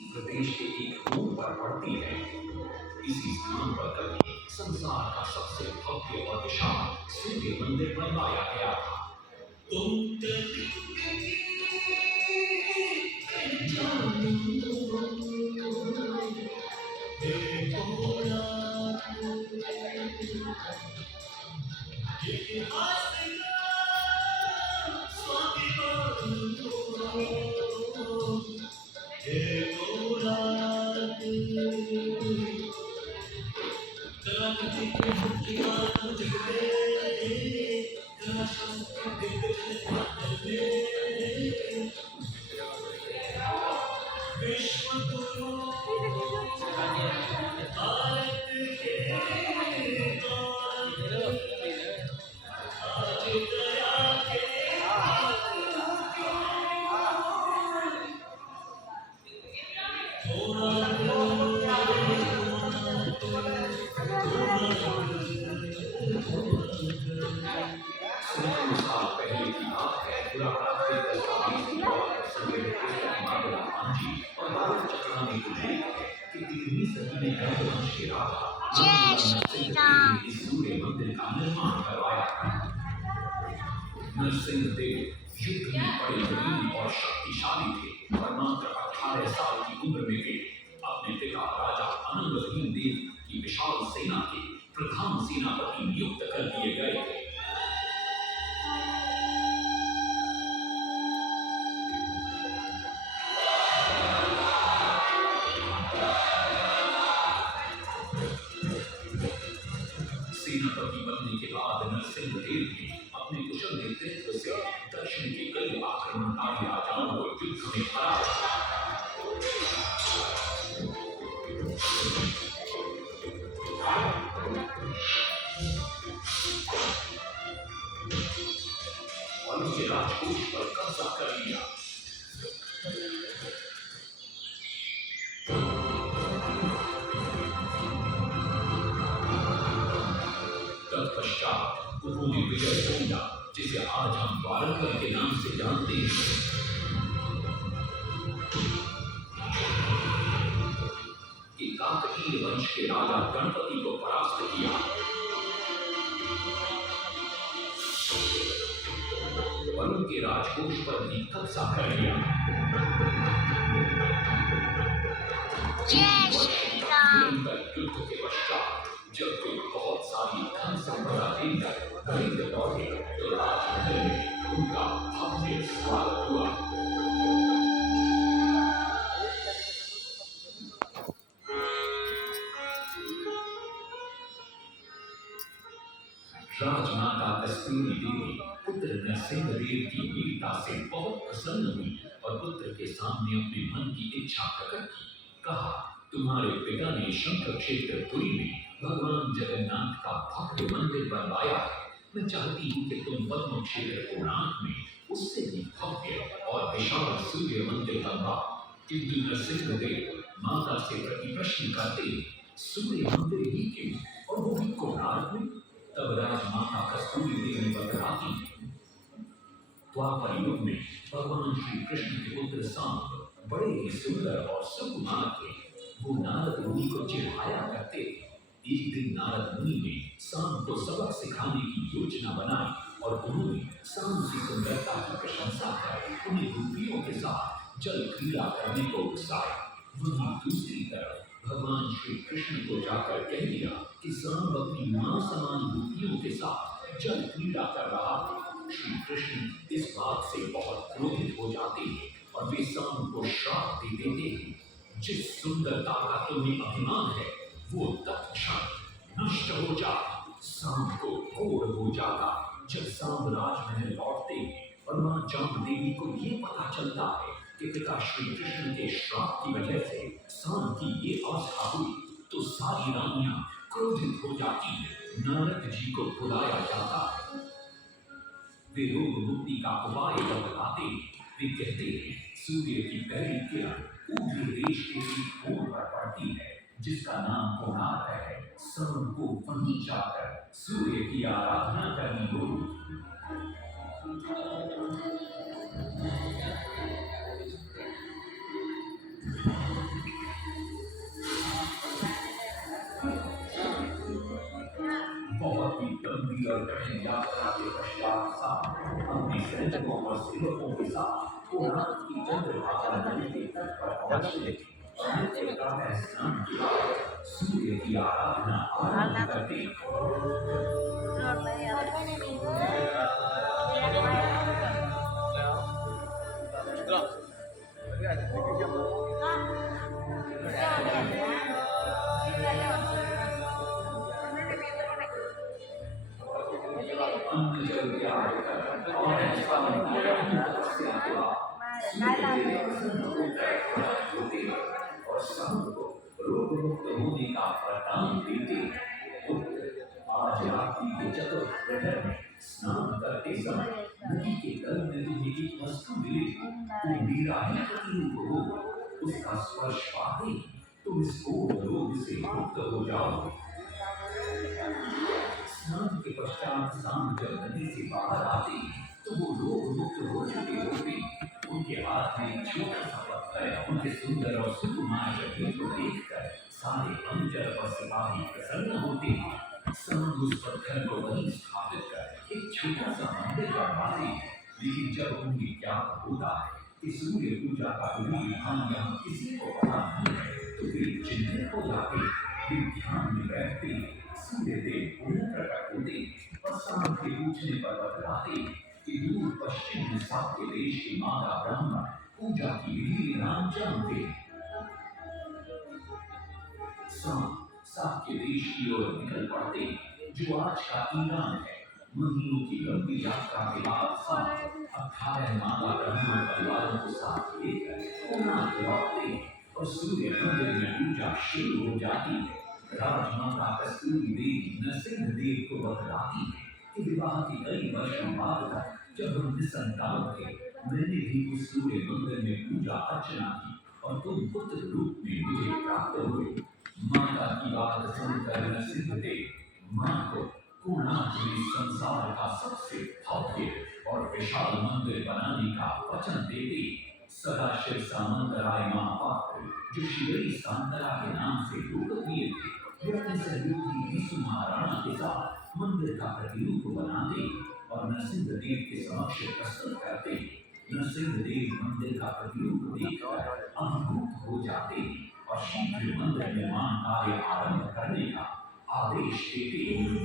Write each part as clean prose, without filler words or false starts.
प्रदेश के एक कोण पर पड़ती है। इसी स्थान पर कभी संसार का सबसे भव्य और विशाल सूर्य मंदिर बनवाया गया था। तुम जय श्री राम। सूर्य मंदिर का निर्माण करवाया था। नरसिंह देव युद्ध में बड़े वीर और शक्तिशाली थे और मात्र 18 साल की उम्र में वे अपने पिता राजा अनंगभीम देव की विशाल सेना के प्रधान सेनापति नियुक्त कर दिए गए थे। सेनापति बनने के बाद नरसिंह देव ने अपने कुशल नेतृत्व से दक्षिण के कई आक्रमणकारी राजाओं को युद्ध में हराया। और उनके राजकोष पर कब्जा कर लिया। तत्पश्चात उन्होंने विजय किया, जिसे आज हम वारंगल के नाम से जानते हैं। कि काकतीय वंश के राजा गणपति को परास्त किया। और उनके राजकोष पर भी कब्जा कर लिया। जय श्री राम। युद्ध के पश्चात जब वे बहुत सारी धन संपदा लेकर दरिद्र लौटे तो राजमहल में उनका भव्य स्वागत हुआ। राजमाता कस्तूरी देवी पुत्र नरसिंह देव की वीरता से बहुत प्रसन्न हुई और पुत्र के सामने अपने मन की इच्छा प्रकट की। कहा, तुम्हारे पिता ने शंख क्षेत्र पुरी में भगवान जगन्नाथ का भव्य मंदिर बनवाया है। मैं चाहती हूँ कि तुम पद्म क्षेत्र कोणार्क में उससे भी भव्य और विशाल सूर्य मंदिर बनवाओ। किंतु नरसिंह देव माता से प्रति प्रश्न करते, सूर्य मंदिर ही क्यों, और वो भी कोणार्क में? तब राजमाता कस्तूरी देवी बतलाती, द्वापर युग में भगवान श्री कृष्ण के पुत्र सांब बड़े ही सुंदर और सुकुमार थे। वो नारद मुनि को चिढ़ाया करते थे। एक दिन नारद मुनि ने सांब को सबक सिखाने की योजना बनाई और उन्होंने सांब की सुंदरता की प्रशंसा कर उन्हें गोपियों के साथ जल क्रीड़ा करने को उकसाया। वहीं दूसरी तरफ भगवान श्री कृष्ण को जाकर कह दिया कि सांब अपनी मां समान गोपियों के साथ जल क्रीड़ा कर रहा है। श्री कृष्ण इस बात से बहुत क्रोधित हो जाते हैं और वे सांब को श्राप दे देते हैं, जिस सुंदरता का तुम्हें अभिमान है वो तत्क्षण नष्ट हो जा। सांब को घोर हो जाता जब सांब राजमहल लौटते हैं और मां जाम देवी को ये पता चलता है कि पिता श्री कृष्ण के श्राप की वजह से सांब की ये अवस्था हुई, तो सारी रानियां क्रोधित हो जाती हैं। नारद जी को बुलाया जाता है। वे रोग मुक्ति का उपाय बताते हैं। वे कहते हैं, सूर्य की पहली किरण ऊपरी देश के एक कोण पर पड़ती है जिसका नाम कोणार्क है। सबको वहीं जाकर सूर्य की आराधना करनी होगी। लंबी और कठिन यात्रा के पश्चात साहब अपने सैनिकों और सेवकों के साथ कोणार्क की चंद्रभागा नदी के तट पर पहुंचे। नित्य प्रातः स्नान के बाद सूर्य की आराधना आरंभ करते। और समुद्र को रोग मुक्त होने का वरदान देते। आज रात्रि के चतुर्थ प्रहर में स्नान करते समय नदी के तल में तुम्हें एक वस्तु मिले, तुम मीरा ही प्रतिरूप हो, उसका स्पर्श पाते तुम इस घोर रोग से मुक्त हो जाओगे। स्नान के पश्चात शाम जब नदी से बाहर आते तो वो रोग मुक्त हो चुके होते। उनके हाथ में छोटा सा पत्थर, उनके सुंदर और सुकुमार शरीर को देखकर सारे अनुचर और सिपाही प्रसन्न होते। सब उस पत्थर को वहीं स्थापित कर एक छोटा सा मंदिर बनवाते। लेकिन जब उन्हें ज्ञात होता है कि सूर्य पूजा का विधि विधान यहाँ किसी को पता नहीं है तो वे चिंतित हो जाते। वे ध्यान में बैठते, सूर्य देव पुनः प्रकट होते और शाम के पूछने पर बतलाते कि दूर पश्चिम में साक्य देश के माता ब्रह्मा पूजा की विधि विधान जानते। साक्य देश की ओर निकल पड़ते, जो आज का ईरान है। महीनों की लंबी यात्रा के बाद 18 माता ब्रह्मा परिवारों को साथ लेकर कोणार्क लौटते और सूर्य मंदिर में पूजा शुरू हो जाती है। राजमाता कस्तूरी देवी नरसिंह देव को बतलाती है कि विवाह के कई वर्षों बाद तक जब हम निसंतान थे, मैंने भी उस सूर्य मंदिर में पूजा अर्चना की और तुम पुत्र रूप में मुझे प्राप्त हुए। माता की बात सुनकर नरसिंह देव मां को कोणार्क में संसार का सबसे भव्य और विशाल मंदिर बनाने का वचन देते। सदाशिव सामंतराय महापात्र, जो शिवरी सांतरा के नाम से लोकप्रिय थे, वे अपने सहयोगी यीशु महाराणा के साथ मंदिर का प्रतिरूप बनाते और नरसिंह देव के समक्ष प्रस्तुत करते। नरसिंह देव मंदिर का प्रतिरूप देखकर अभिभूत हो जाते और शीघ्र मंदिर निर्माण कार्य आरंभ करने का आदेश देते।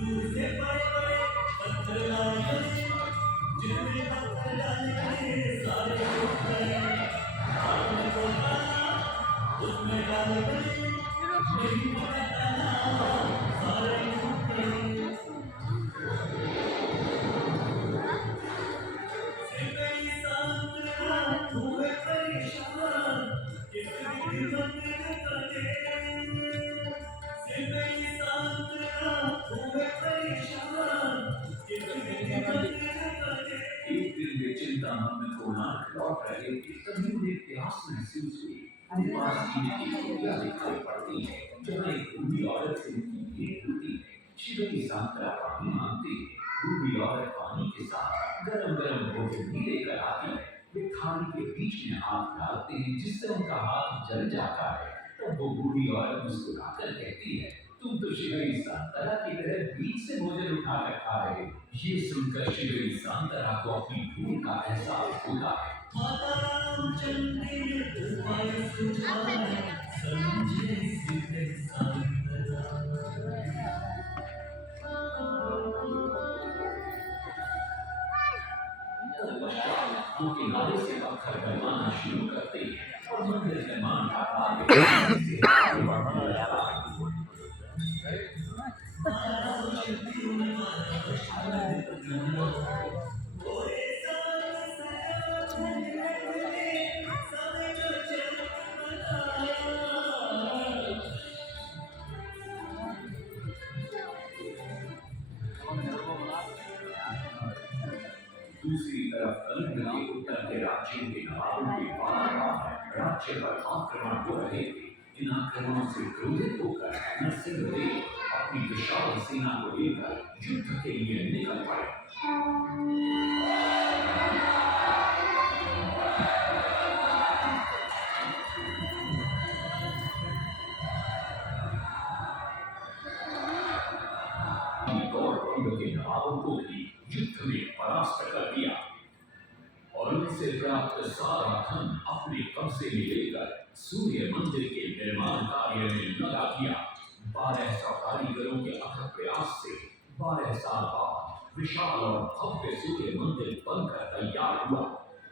कोणार्क लौट रहे थे, तभी उन्हें प्यास महसूस हुई। पास पीने की कुटिया दिखाई पड़ती है, जहाँ एक बूढ़ी औरत से उनकी भेंट होती है। शिवरी सांतरा पानी मांगती है। बूढ़ी औरत पानी के साथ गरम गरम भोजन भी लेकर आती है। वे थाली के बीच में हाथ डालते हैं, जिससे उनका हाथ जल जाता है। तब वो बूढ़ी औरत मुस्कुराकर कहती है, तुम तो शिवरी सांतरा की तरह बीच से भोजन उठाकर खा रहे हो। ये सुनकर शिवरी सांतरा को अपनी भूल का एहसास होता है। वो किनारे से पत्थर बनवाना शुरू करते हैं और मंदिर निर्माण का कार्य बढ़ने लगता है। दूसरी तरफ कलिंग के उत्तर के राज्यों के नवाबों के बार-बार राज्य पर आक्रमण हो रहे थे। इन आक्रमणों से क्रोधित होकर नरसिंह देव अपनी विशाल सेना को लेकर युद्ध के लिए निकल पड़े। कौरवों के नवाबों को भी युद्ध में परास्त कर दिया और उनसे प्राप्त सारा धन अपने कब्जे में लेकर सूर्य मंदिर के निर्माण कार्य में लगा दिया। 1200 कारीगरों के अथक प्रयास से 12 साल बाद विशाल और भव्य सूर्य मंदिर बनकर तैयार हुआ।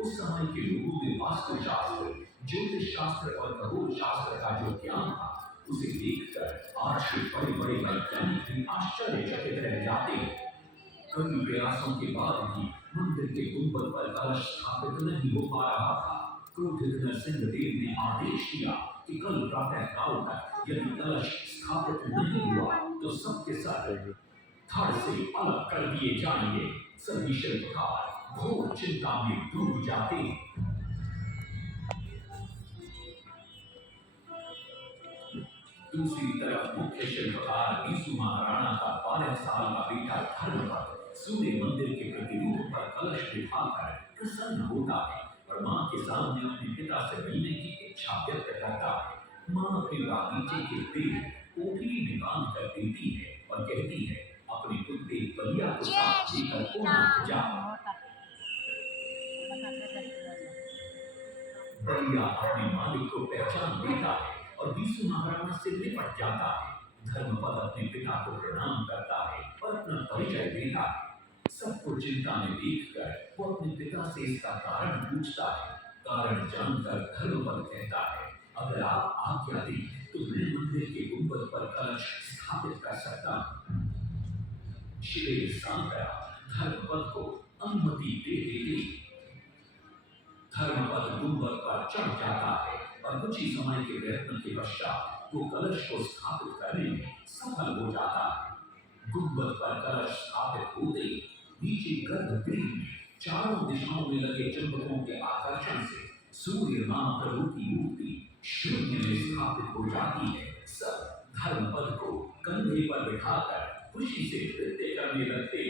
उस समय के लोगों में वास्तुशास्त्र, ज्योतिष शास्त्र और खगोल शास्त्र का जो ज्ञान था, उसे देखकर आज के बड़े बड़े वैज्ञानिक भी आश्चर्यचकित रह जाते हैं। कई प्रयासों के बाद भी मंदिर के गुंबद पर कलश स्थापित नहीं हो पा रहा था। क्रोधित नरसिंहदेव ने आदेश दिया कि कल प्रातः काल तक यदि कलश स्थापित नहीं हुआ तो सबके सर धड़ से अलग कर दिए जाएंगे। सभी शिल्पकार घोर चिंता में डूब जाते हैं। दूसरी तरफ मुख्य शिल्पकार बीसू महाराणा का 12 साल का बेटा धर्मपद सूर्य मंदिर के प्रतिरूप पर कलश बिठाकर प्रसन्न होता है और मां के सामने अपने पिता से मिलने की इच्छा व्यक्त करता है। मां अपने बागीचे के पेड़ कोठरी में बांध कर देती है और कहती है, अपने कुत्ते बलिया को साथ लेकर कोना जा। बलिया अपने मालिक को पहचान लेता है और बीसू महाराणा से निपट जाता है। धर्मपद अपने पिता को प्रणाम करता है और अपना परिचय देता है। सबको चिंता में देखकर वो अपने पिता से इसका कारण पूछता है। कारण जानकर धर्मपद कहता है, अगर आप आज्ञा दें तो मैं मंदिर के गुंबद पर कलश स्थापित कर सकता हूँ। शिवेर सांतरा धर्मपद को अनुमति दे देती। धर्मपद गुंबद पर चढ़ जाता है और कुछ ही समय के प्रयत्न के पश्चात वो कलश को स्थापित करने में सफल हो जाता है। गुंबद पर कलश स्थापित होते नीचे गर्भगृह में चारों दिशाओं में लगे चुंबकों के आकर्षण से सूर्य मां प्रभु की मूर्ति शून्य में स्थापित हो जाती है। सब धर्मपद को कंधे पर बिठाकर खुशी से नृत्य करने लगते।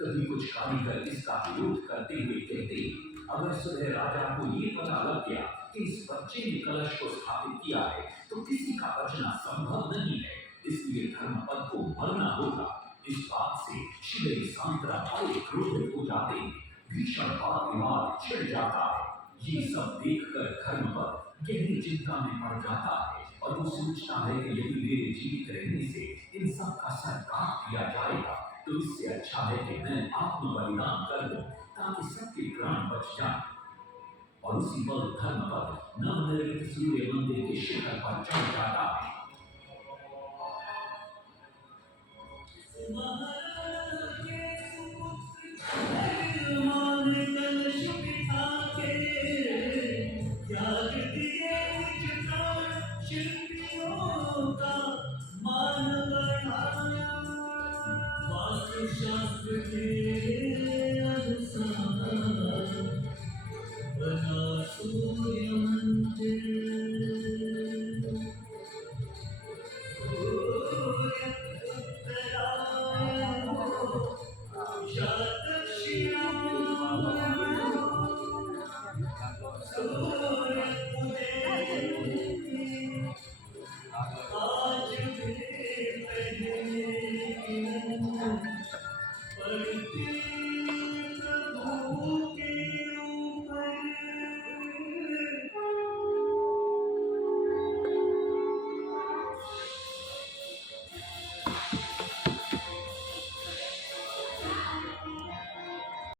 कभी कुछ कारीगर इसका विरोध करते हुए कहते, अगर सुबह राजा को ये पता लग गया कि इस बच्चे ने कलश को स्थापित किया है तो किसी का बचना संभव नहीं है, इसलिए धर्मपद को मरना होगा। इस बात से शिवेर सांतरा बड़े क्रोधित हो जाते हैं। भीषण वाद विवाद छिड़ जाता है। ये सब देखकर धर्मपद गहरी चिंता में पड़ जाता है और वो सोचता है कि यदि मेरे जीवित रहने से इन सब का सर काट दिया जाएगा तो इससे अच्छा है कि मैं आत्म बलिदान कर दूं ताकि सबके प्राण बच जाएं। और उसी पल धर्मपद नवनिर्मित सूर्य मंदिर के शिखर पर चढ़ जाता है